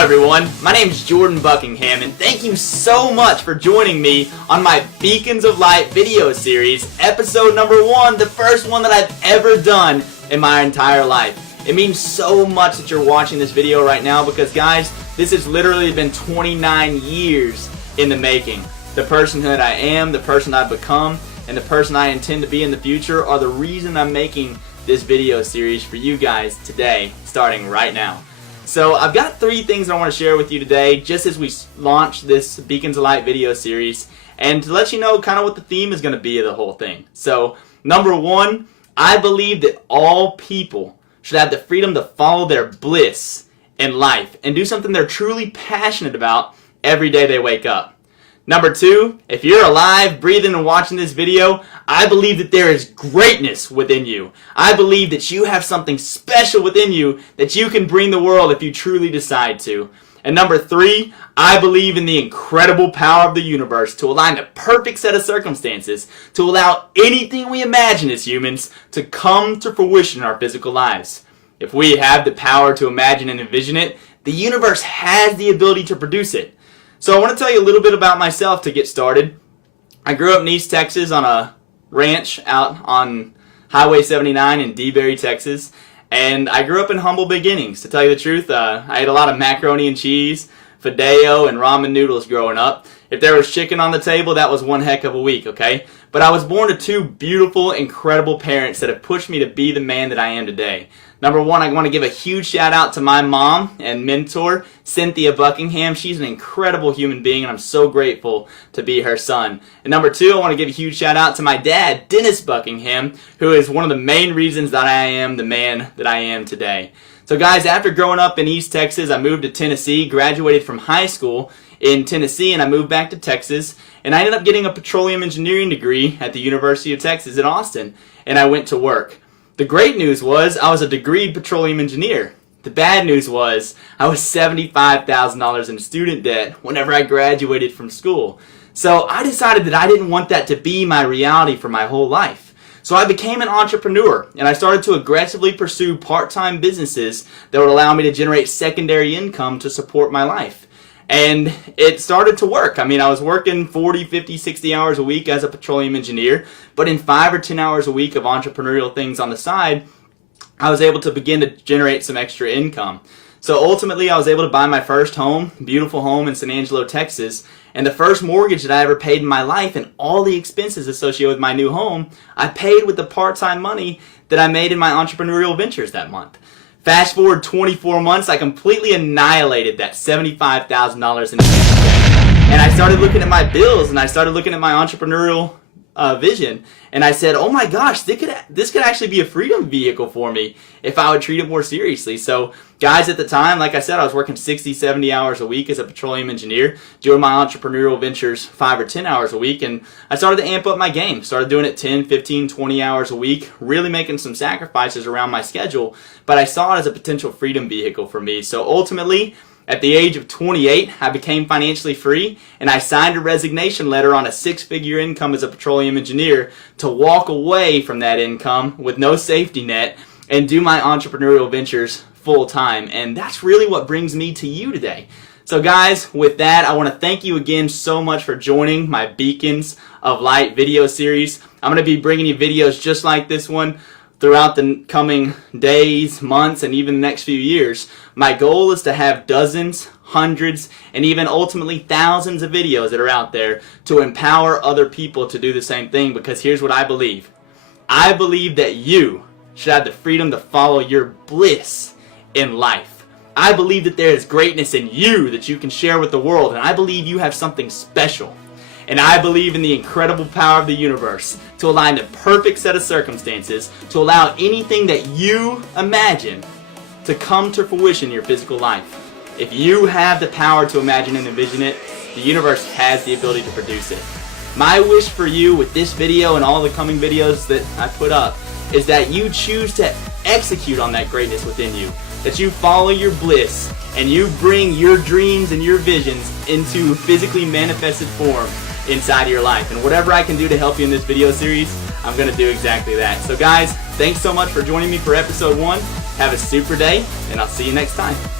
everyone, my name is Jordan Buckingham, and thank you so much for joining me on my Beacons of Light video series, episode number 1, the first one that I've ever done in my entire life. It means so much that you're watching this video right now because, guys, this has literally been 29 years in the making. The person that I am, the person I've become, and the person I intend to be in the future are the reason I'm making this video series for you guys today, starting right now. So I've got 3 things I want to share with you today just as we launch this Beacons of Light video series, and to let you know kind of what the theme is going to be of the whole thing. So number 1, I believe that all people should have the freedom to follow their bliss in life and do something they're truly passionate about every day they wake up. Number 2, if you're alive, breathing, and watching this video, I believe that there is greatness within you. I believe that you have something special within you that you can bring the world if you truly decide to. And number 3, I believe in the incredible power of the universe to align the perfect set of circumstances to allow anything we imagine as humans to come to fruition in our physical lives. If we have the power to imagine and envision it, the universe has the ability to produce it. So I want to tell you a little bit about myself to get started. I grew up in East Texas on a ranch out on Highway 79 in DeBerry, Texas. And I grew up in humble beginnings, to tell you the truth. I ate a lot of macaroni and cheese, Fideo, and ramen noodles growing up. If there was chicken on the table, that was one heck of a week, okay? But I was born to 2 beautiful, incredible parents that have pushed me to be the man that I am today. Number 1, I want to give a huge shout out to my mom and mentor, Cynthia Buckingham. She's an incredible human being, and I'm so grateful to be her son. And number 2, I want to give a huge shout out to my dad, Dennis Buckingham, who is one of the main reasons that I am the man that I am today. So guys, after growing up in East Texas, I moved to Tennessee, graduated from high school in Tennessee, and I moved back to Texas. And I ended up getting a petroleum engineering degree at the University of Texas in Austin, and I went to work. The great news was I was a degreed petroleum engineer. The bad news was I was $75,000 in student debt whenever I graduated from school. So I decided that I didn't want that to be my reality for my whole life. So I became an entrepreneur, and I started to aggressively pursue part-time businesses that would allow me to generate secondary income to support my life. And it started to work. I mean, I was working 40, 50, 60 hours a week as a petroleum engineer, but in 5 or 10 hours a week of entrepreneurial things on the side, I was able to begin to generate some extra income. So ultimately, I was able to buy my first home, beautiful home in San Angelo, Texas, and the first mortgage that I ever paid in my life and all the expenses associated with my new home, I paid with the part-time money that I made in my entrepreneurial ventures that month. Fast forward 24 months, I completely annihilated that $75,000 in debt. And I started looking at my bills, and I started looking at my entrepreneurial vision, and I said, oh my gosh, this could actually be a freedom vehicle for me if I would treat it more seriously. So guys, at the time, like I said, I was working 60, 70 hours a week as a petroleum engineer, doing my entrepreneurial ventures 5 or 10 hours a week, and I started to amp up my game. Started doing it 10, 15, 20 hours a week, really making some sacrifices around my schedule, but I saw it as a potential freedom vehicle for me. So ultimately, at the age of 28, I became financially free, and I signed a resignation letter on a 6-figure income as a petroleum engineer to walk away from that income with no safety net and do my entrepreneurial ventures full time. And that's really what brings me to you today. So guys, with that, I want to thank you again so much for joining my Beacons of Light video series. I'm going to be bringing you videos just like this one throughout the coming days, months, and even the next few years. My goal is to have dozens, hundreds, and even ultimately thousands of videos that are out there to empower other people to do the same thing, because here's what I believe. I believe that you should have the freedom to follow your bliss in life. I believe that there is greatness in you that you can share with the world, and I believe you have something special. And I believe in the incredible power of the universe to align the perfect set of circumstances to allow anything that you imagine to come to fruition in your physical life. If you have the power to imagine and envision it, the universe has the ability to produce it. My wish for you with this video and all the coming videos that I put up is that you choose to execute on that greatness within you, that you follow your bliss and you bring your dreams and your visions into physically manifested form inside of your life. And whatever I can do to help you in this video series, I'm going to do exactly that. So guys, thanks so much for joining me for episode 1. Have a super day, and I'll see you next time.